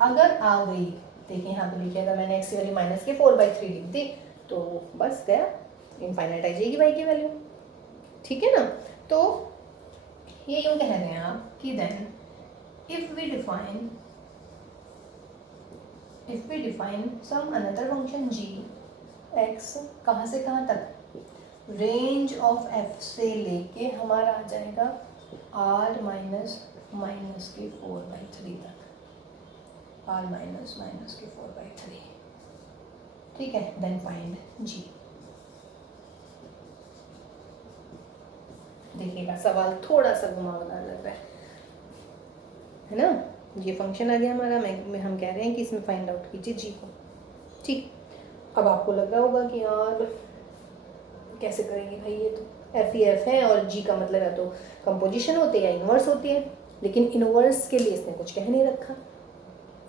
अगर आ गई, देखिए यहाँ पे लिखिएगा मैंने x की वैल्यू माइनस के 4/3 लिख दी, तो बस गया, इनफाइनाइट आ जाएगी y की वैल्यू, ठीक है ना। तो ये यूँ कह रहे हैं आप कि then if we define some another function g x कहाँ से कहाँ तक, रेंज ऑफ f से लेके हमारा आ जाएगा r माइनस के 4/3 तक, r माइनस के 4/3, ठीक है, देन फाइंड g। देखिएगा सवाल थोड़ा सा घुमावदार लग रहा है ना, ये फंक्शन आ गया हमारा, हम कह रहे हैं कि इसमें फाइंड आउट कीजिए g को, ठीक। अब आपको लग रहा होगा कि यार कैसे करेंगे भाई, ये तो एफ ही एफ है और g का मतलब है तो कंपोजिशन होती है या इनवर्स होती है, लेकिन इनवर्स के लिए इसने कुछ कह नहीं रखा।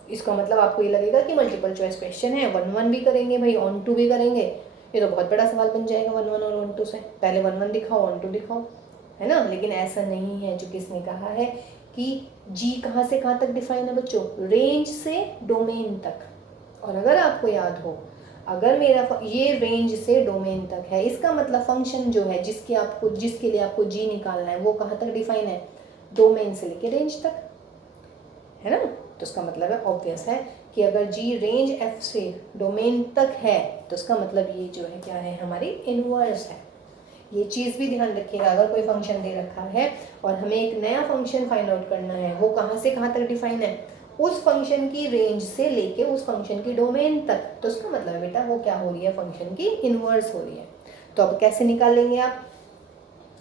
इसका मतलब आपको ये लगेगा कि मल्टीपल चॉइस क्वेश्चन है, 1 1 भी करेंगे भाई, ऑन 2 भी करेंगे, ये तो बहुत बड़ा सवाल बन जाएगा 1 1 और 1 2 से, पहले 1 1 दिखाओ 1 2 दिखाओ, है ना। लेकिन ऐसा नहीं है, जो किसने कहा है कि जी कहाँ से कहाँ तक डिफाइन है बच्चों, रेंज से डोमेन तक। और अगर आपको याद हो, अगर मेरा ये रेंज से डोमेन तक है, इसका मतलब फंक्शन जो है जिसके लिए आपको जी निकालना है वो कहाँ तक डिफाइन है, डोमेन से लेके रेंज तक, है ना। तो इसका मतलब है ऑब्वियस है कि अगर जी रेंज एफ से डोमेन तक है तो इसका मतलब ये जो है क्या है, हमारी इनवर्स है। ये चीज़ भी ध्यान रखिएगा, अगर कोई फंक्शन दे रखा है और हमें एक नया फंक्शन फाइंड आउट करना है, वो कहाँ से कहाँ तक डिफाइन है, उस फंक्शन की रेंज से लेके उस फंक्शन की डोमेन तक, तो उसका मतलब बेटा वो क्या हो रही है, फंक्शन की इनवर्स हो रही है। तो अब कैसे निकाल लेंगे आप,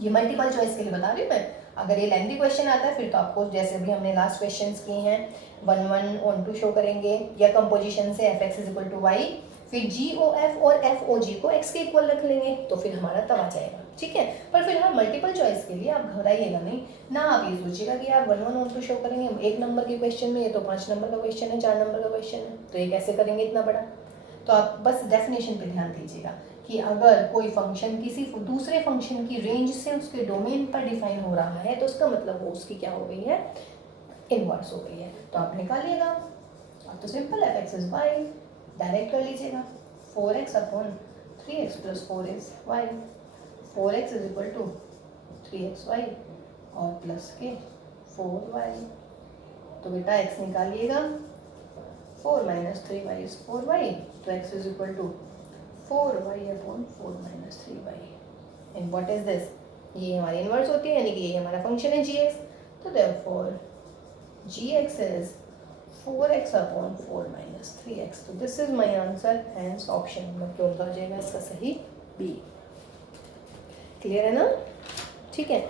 ये मल्टीपल चॉइस के लिए बता रही हूँ मैं। अगर ये लेंथी क्वेश्चन आता है फिर तो आपको जैसे भी हमने लास्ट क्वेश्चंस किए हैं 1 1 1 2 शो करेंगे, या कंपोजिशन से f x is equal to y, फिर जी ओ एफ और एफ ओ जी को एक्स के इक्वल रख लेंगे, तो फिर हमारा तब आ जाएगा, ठीक है। पर फिलहाल मल्टीपल चॉइस के लिए आप घबराइएगा नहीं ना, आप ये सोचिएगा कि यार 1 1 1 2 शो करेंगे 1 नंबर के क्वेश्चन में, ये तो 5 नंबर का क्वेश्चन है, 4 नंबर का क्वेश्चन है, तो ये कैसे करेंगे इतना बड़ा। तो आप बस डेफिनेशन पे ध्यान दीजिएगा कि अगर कोई फंक्शन किसी दूसरे फंक्शन की रेंज से उसके डोमेन पर डिफाइन हो रहा है तो उसका मतलब वो उसकी क्या हो गई है, इनवर्स हो गई है। तो आप निकालिएगा, अब तो सिंपल है, x इज y, डायरेक्ट कर लीजिएगा 4x upon 3x plus 4y, 4x is equal to 3xy और प्लस के 4y। तो बेटा x निकालिएगा, 4 minus 3y is 4y, तो x is equal to 4y upon 4 minus 3y। And what is this, ये हमारी inverse होती है, यानी कि ये हमारा फंक्शन है gx, तो therefore gx is 4x upon 4 minus 3x। तो this is my answer, hence option number कौन सा हो जाएगा इसका सही, बी। क्लियर है ना, ठीक है।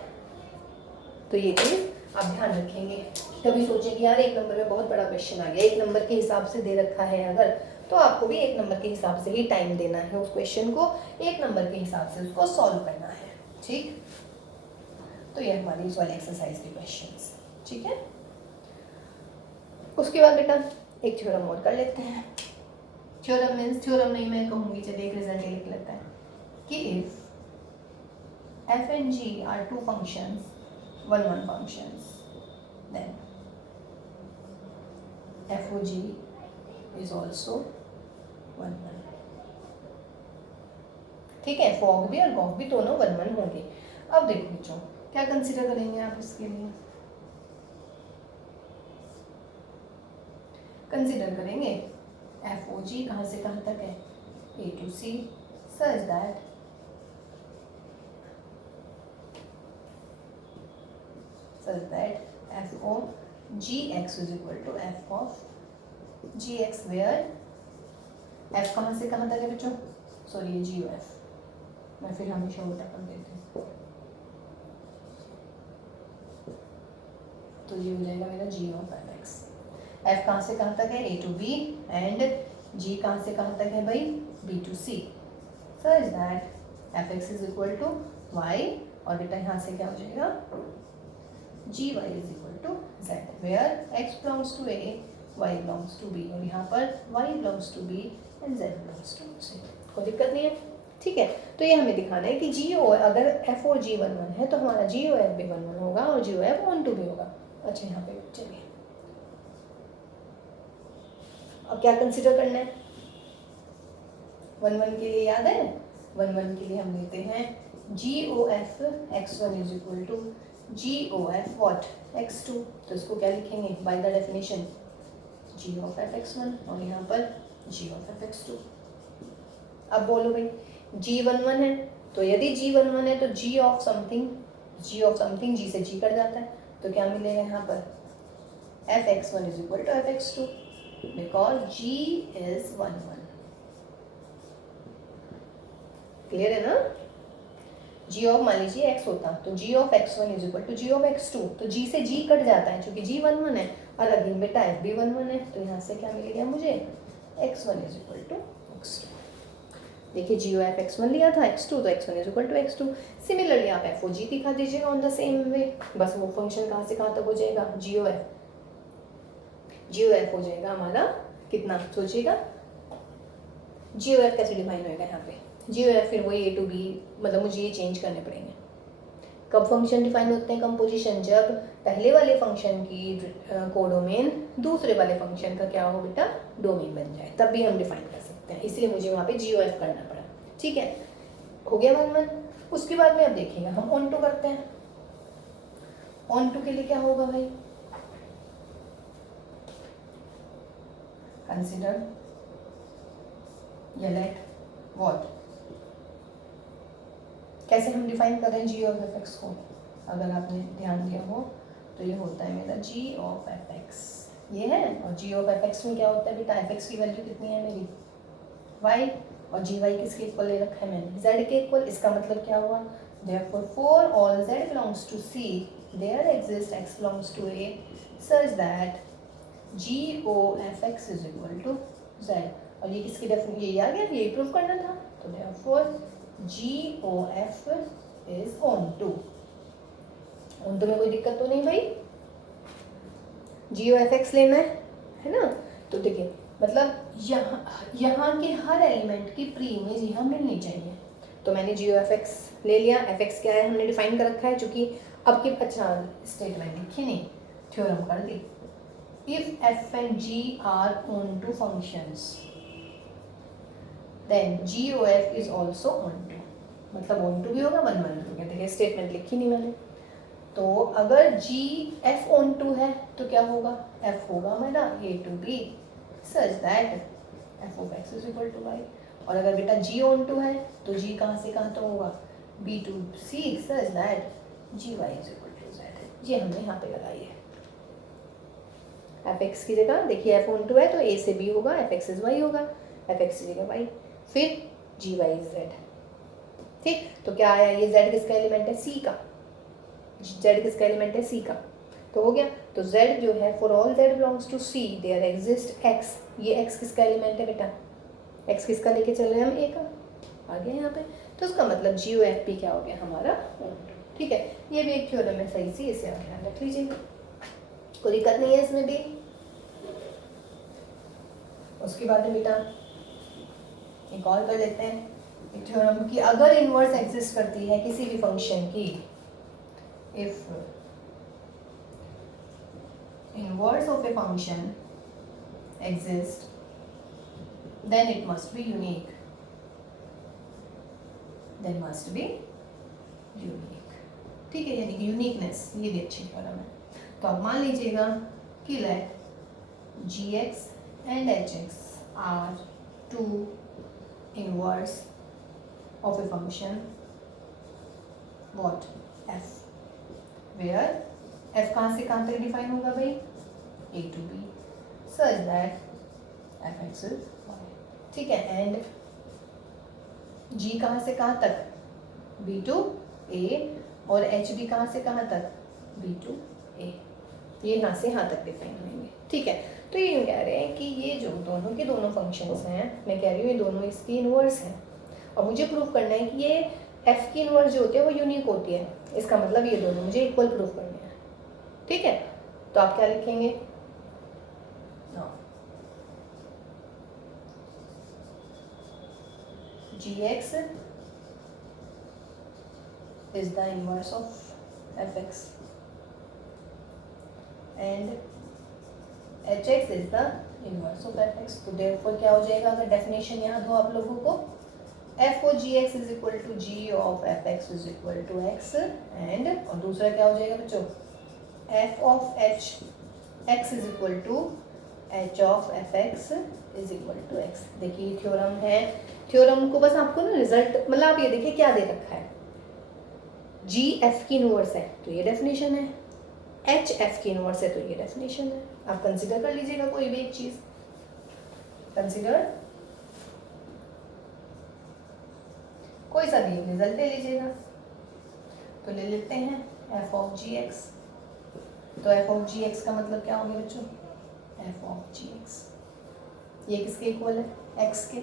तो ये चीज़ आप ध्यान रखेंगे, कभी सोचें कि यार 1 नंबर में बहुत बड़ा क्वेश्चन आ गया, 1 नंबर के हिसाब से दे रखा है अगर, तो आपको भी 1 नंबर के हिसाब से ही टाइम देना है, उस क्वेश्चन को 1 नंबर के हिसाब से उसको सॉल्व करना है, ठीक। तो ये हमारी इस वाले एक्सरसाइज के क्वेश्चंस, ठीक है। उसके बाद बेटा एक थ्योरम और कर लेते हैं। थ्योरम मीन्स, थ्योरम नहीं मैं कहूँगी, चलिए एक रिजल्ट लिख लेता है कि if f and g are two functions, 1 1 functions, then f of g is also 1 1। ठीक है, फॉग भी और गॉग भी दोनों 1 1 होंगे। अब देखो बच्चों क्या कंसिडर करेंगे आप इसके लिए, कंसिडर करेंगे एफ ओ जी कहाँ से कहाँ तक है, ए to C, such that f of gx is equal to f of gx where f कहाँ से कहाँ तक है बच्चों, सॉरी ये जी ओ एफ, मैं फिर हमेशा उल्टा कर देती हूँ, तो ये हो जाएगा मेरा g of F x. F कहाँ से कहाँ तक है, ए टू बी, एंड जी कहाँ से कहाँ तक है भाई, b to C, such that F x is equal to Y, और बेटा यहाँ से क्या हो जाएगा, gy is equal to z, where x belongs to a, y belongs to b, और यहाँ पर y belongs to b and z belongs to c। कोई दिक्कत नहीं है, ठीक है। तो ये हमें दिखाना है कि जी ओ, अगर f और g 1 1 है तो हमारा जी ओ एफ भी 1 1 होगा और जी ओ एफ 1 2 भी होगा। अच्छा यहाँ पे चलिए अब क्या कंसिडर करना है, 1 1 के लिए याद है, 1 1 के लिए हम लेते हैं g O f x1 is equal to g O f what x2, तो इसको क्या लिखेंगे by the definition g of f x1 और यहाँ पर जी ऑफ एफ x2। अब बोलो भाई जी 1 1 है, तो यदि जी 1 1 है तो जी ऑफ समथिंग जी से जी कट जाता है, तो क्या मिलेगा यहाँ पर f x1 is equal to f x2 because g is 1 1। Clear है ना, जी ऑफ मान लीजिए x होता तो g of x1 is equal to g of x2, तो जी से जी कट जाता है क्योंकि जी 1 1 है, और अगेन बेटा f भी 1 1 है, तो यहाँ से क्या मिलेगा मुझे x1 is equal to x2। देखिए जी ऑफ x1 लिया था x2, तो x1 is equal to x2। Similarly आप f ओ जी दिखा दीजिएगा ऑन द सेम वे, बस वो फंक्शन कहाँ से कहाँ तक हो जाएगा, जी ओ एफ हो जाएगा हमारा कितना, सोचिएगा जी ओ एफ कैसे डिफाइन होएगा यहाँ पे, जी ओ एफ फिर वही ए टू बी, मतलब मुझे ये चेंज करने पड़ेंगे। कब फंक्शन डिफाइन होते हैं कंपोजिशन, जब पहले वाले फंक्शन की कोडोमेन दूसरे वाले फंक्शन का क्या हो बेटा, डोमेन बन जाए, तब भी हम डिफाइन कर सकते हैं। इसलिए मुझे वहाँ पे जी ओ एफ करना पड़ा। ठीक है, हो गया मन। उसके बाद में अब देखिएगा हम ऑन टू करते हैं। ऑन टू के लिए क्या होगा भाई, कंसिडर या लेट व्हाट, कैसे हम डिफाइन कर रहे हैं जी ऑफ एफ एक्स को, अगर आपने ध्यान दिया हो तो ये होता है मेरा जी ऑफ एफ एक्स, ये है। और जी ऑफ एफ एक्स में क्या होता है बेटा, एफ एक्स की वैल्यू कितनी है मेरी, वाई, और जी वाई किसके इक्वल ले रखा है मैंने, जेड के इक्वल। इसका मतलब क्या हुआ, therefore for all z belongs to C there exists x belongs to A such that g o f x is equal to z। और ये किसकी डेफिनेशन, ये आ गया, यही प्रूव करना था। तो therefore g o f is onto, onto में कोई दिक्कत तो नहीं भाई, g o f x लेना है ना। तो देखिए मतलब यहाँ के हर एलिमेंट की प्री इमेज यहाँ मिलनी चाहिए। तो मैंने जी ओ एफ एक्स ले लिया, एफ एक्स क्या है हमने डिफाइन कर रखा है, चूँकि अब की अच्छा स्टेटमेंट लिखी नहीं, थ्योरम कर दी। If F and G are onto functions then G O F is also onto, मतलब ऑन टू भी होगा, वन वन टू। देखिए स्टेटमेंट लिखी नहीं मैंने। तो अगर जी एफ ऑन टू है तो क्या होगा, एफ होगा मेरा A to B such that F of X is equal to Y. और अगर बेटा जी ऑन टू है तो जी कहाँ से कहाँ तक होगा, b to C such that g y is equal to z. ये हमने यहाँ पे लगाई है एफ एक्स की जगह। देखिए एफ ऑन टू है तो ए से बी होगा, एफ एक्स इज वाई होगा, एफ एक्स की जगह वाई, फिर जी वाई इज जेड। ठीक, तो क्या आया, ये जेड किसका एलिमेंट है, सी का, जेड किसका एलिमेंट है, सी का। तो हो गया, तो z जो है for all z belongs to c there exist x, ये x किसका एलिमेंट है बेटा, x किसका लेके चल रहे हैं हम, a का, आ गया यहाँ पे। तो उसका मतलब जी ओ एफ पी क्या हो गया हमारा, ठीक है। ये भी एक थ्योरम है सही सी, इसे आप ध्यान रख लीजिए, कोई दिक्कत नहीं है इसमें भी। उसके बाद में बेटा एक और कर लेते हैं एक थ्योरम कि अगर इनवर्स एग्जिस्ट करती है किसी भी फंक्शन की, if inverse of a function exists then it must be unique, then must be unique। ठीक है, यानी कि यूनिकनेस ये भी अच्छी थ्योरम है। तो अब मान लीजिएगा कि let G X and H X are two inverse of a function what F, where F कहाँ से कहाँ तक डिफाइन होगा भाई, A to B such that F x is Y. ठीक है, एंड जी कहाँ से कहाँ तक, बी टू ए, और एच भी कहाँ से कहाँ तक, बी टू ए, ये यहाँ से यहाँ तक डिफाइन होंगे। ठीक है, तो ये यूँ कह रहे हैं कि ये जो दोनों के दोनों फंक्शंस हैं, मैं कह रही हूँ ये दोनों इसकी इनवर्स हैं, और मुझे प्रूव करना है कि ये एफ की इनवर्स जो होती है वो यूनिक होती है। इसका मतलब ये दोनों मुझे इक्वल प्रूव करने हैं। ठीक है, तो आप क्या लिखेंगे, G x is the inverse of F X and H X is the inverse of F X. तो देयरफॉर क्या हो जाएगा, अगर डेफिनेशन याद हो आप लोगों को, f o g x is equal to g of F x is equal to x, and और दूसरा क्या हो जाएगा बच्चों, f of h x is equal to h of f x is equal to x। देखिए theorem है, theorem को बस आपको ना रिजल्ट, मतलब आप ये देखिए क्या दे रखा है, g f की इनवर्स है तो ये डेफिनेशन है, h f की इनवर्स है तो ये डेफिनेशन है। आप कंसीडर कर लीजिएगा कोई भी एक चीज, कंसीडर कोई सा भी रिजल्ट ले लीजिएगा। तो ले लेते हैं f of g x, तो एफ ऑफ जी एक्स का मतलब क्या हो गया बच्चों, एफ ऑफ जी एक्स, ये किसके इक्वल है, एक्स के,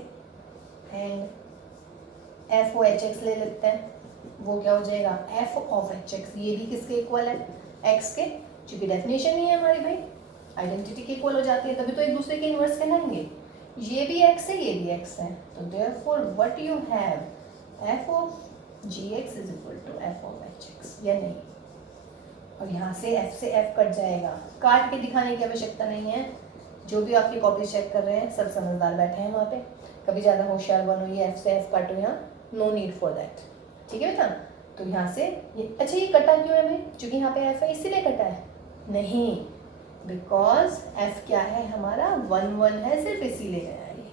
and f o h x ले लेते हैं, वो क्या हो जाएगा, एफ ऑफ एच एक्स, ये भी किसके इक्वल है, एक्स के, क्योंकि डेफिनेशन नहीं है हमारी भाई, आइडेंटिटी के इक्वल हो जाती है तभी तो एक दूसरे के इनवर्स कहलाएंगे। ये भी x है, ये भी x है, तो therefore what you have f of gx is equal to f of hx, या नहीं? और यहाँ से f से f कट जाएगा, काट के दिखाने की आवश्यकता नहीं है। जो भी आपकी कॉपी चेक कर रहे हैं सब समझदार बैठे हैं वहाँ पे, कभी ज़्यादा होशियार बनो, ये f से f काटो यहाँ, नो नीड फॉर दैट, ठीक है बेटा। तो यहाँ से ये, अच्छा ये कटा क्यों है भाई? क्योंकि यहाँ पे f है इसीलिए कटा है? नहीं, बिकॉज f क्या है हमारा 1 1 है, सिर्फ इसीलिए गया है ये।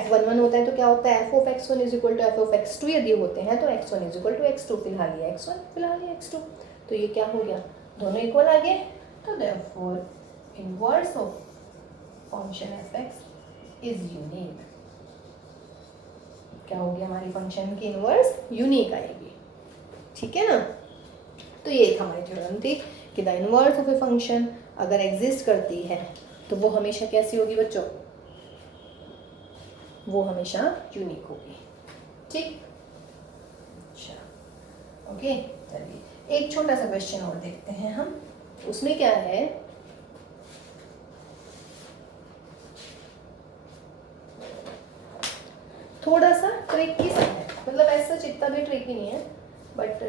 f 1 1 होता है तो क्या होता है, f of x1 is equal to f of x2 यदि होते हैं तो x1 is equal to x2, फिलहाल ये x1 फिलहाल ये x2, तो ये क्या हो गया, दोनों इक्वल आ गए। तो therefore inverse of function fx is unique. क्या होगी हमारी फंक्शन की इनवर्स यूनिक आएगी, ठीक है ना। तो ये एक हमारी थ्योरम थी कि the inverse of a function अगर एग्जिस्ट करती है तो वो हमेशा कैसी होगी बच्चों, वो हमेशा यूनिक होगी, ठीक। अच्छा ओके, चलिए एक छोटा सा क्वेश्चन और देखते हैं हम। उसमें क्या है, थोड़ा सा ट्रिकी सा है, मतलब ऐसा इतना भी ट्रिकी नहीं है, बट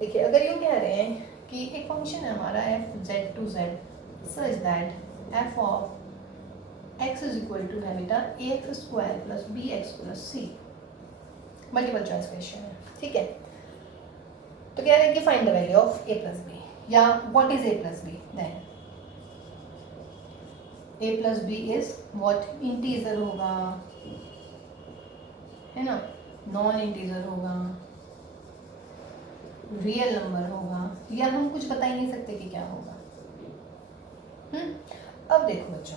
देखिए अगर यूँ कह रहे हैं कि एक फंक्शन है हमारा f z to z such that f of x is equal to है बेटा ax square plus bx plus c, multiple choice question है, ठीक है। तो कह रहे हैं कि find the value of a plus b, या what is a plus b, then a plus b is what, integer होगा, है ना, नॉन इंटीजर होगा, रियल नंबर होगा, या हम कुछ बता ही नहीं सकते कि क्या होगा। अब देखो बच्चों,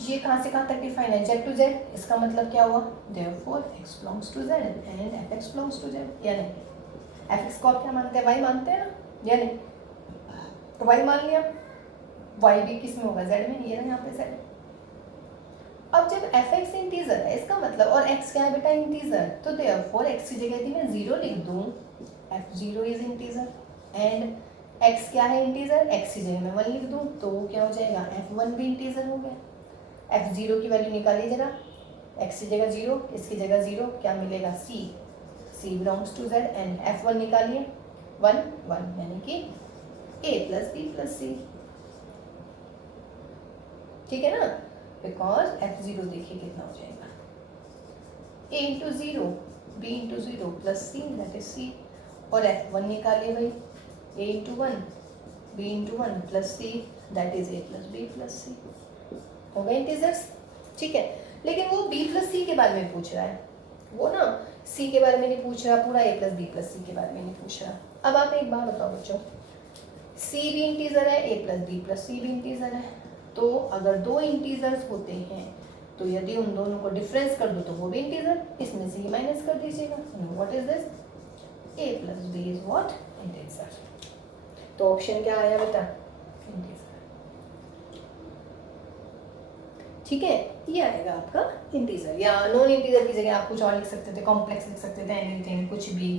ये कहाँ से कहाँ तक डिफाइन है, z टू z, इसका मतलब क्या हुआ, therefore x belongs to z and fx belongs to z, या नहीं? fx को आप क्या मानते हैं, y मानते हैं ना, या नहीं? तो y मान लिया, y भी किस में होगा, z में, ये ना यहाँ पे z। अब जब fx इंटीजर है इसका मतलब, और x क्या है बेटा, इंटीजर, तो देयरफॉर x की जगह यदि मैं 0 लिख दूं, f0 is integer, and x क्या है इंटीजर, x की जगह मैं 1 लिख दूं तो क्या हो जाएगा, f1 भी इंटीजर हो गया। f0 की वैल्यू निकालिए जरा, x की जगह 0, इसकी जगह 0, क्या मिलेगा, c belongs to z, and f1 निकालिए 1 1, यानी कि a plus b plus c, ठीक है ना, बिकॉज f0 देखिए कितना हो जाएगा, a into 0 b into 0 plus c, that is c, और f1 निकालिए भाई, a into 1 b into 1 plus c, that is a plus b plus c, हो गए इंटीजर्स, ठीक है। लेकिन वो b प्लस c के बारे में पूछ रहा है, वो ना c के बारे में नहीं पूछ रहा, पूरा a plus b plus c के बारे में नहीं पूछ रहा। अब आप एक बात बताओ बच्चों, c भी इंटीजर है, a plus b plus c भी इंटीजर है, तो अगर दो इंटीजर्स होते हैं तो यदि उन दोनों को डिफरेंस कर दो तो वो भी इंटीजर, इसमें से ही माइनस कर दीजिएगा, what is this, a plus b is what, integer. तो ऑप्शन क्या आया बेटा, इंटीजर, ठीक है, ये आएगा आपका इंटीजर। या नॉन इंटीजर की जगह आप कुछ और लिख सकते थे, कॉम्प्लेक्स लिख सकते थे, एनीथिंग, कुछ भी,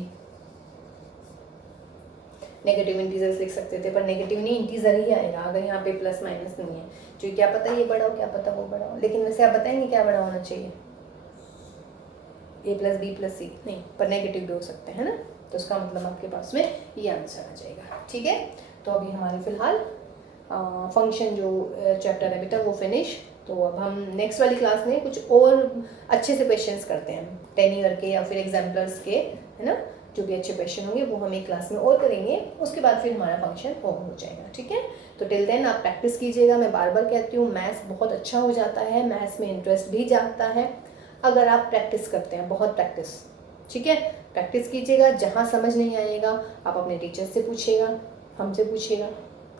नेगेटिव इंटीजर्स लिख सकते थे, पर नेगेटिव नहीं, इंटीजर ही आएगा अगर यहाँ पे प्लस माइनस नहीं है, जो क्या पता ये बड़ा हो, क्या पता वो बड़ा हो, लेकिन वैसे आप बताएंगे क्या बड़ा होना चाहिए, a प्लस बी प्लस सी नहीं, पर नेगेटिव भी हो सकते हैं ना, तो उसका मतलब आपके पास में ये आंसर आ जाएगा, ठीक है। तो अभी हमारे फिलहाल फंक्शन जो चैप्टर है बेटा वो फिनिश। तो अब हम नेक्स्ट वाली क्लास में कुछ और अच्छे से क्वेश्चंस करते हैं, 10 ईयर के या फिर एग्जाम्पलर्स के, है ना, जो भी अच्छे क्वेश्चन होंगे वो हम एक क्लास में और करेंगे, उसके बाद फिर हमारा फंक्शन ओवर हो जाएगा, ठीक है। तो टिल देन आप प्रैक्टिस कीजिएगा, मैं बार बार कहती हूँ मैथ्स बहुत अच्छा हो जाता है, मैथ्स में इंटरेस्ट भी जागता है अगर आप प्रैक्टिस करते हैं, बहुत प्रैक्टिस, ठीक है। प्रैक्टिस कीजिएगा, जहाँ समझ नहीं आएगा आप अपने टीचर से पूछिएगा, हमसे पूछिएगा,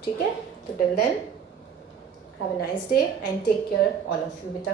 ठीक है। तो till then have a nice day and take care all of you बेटा।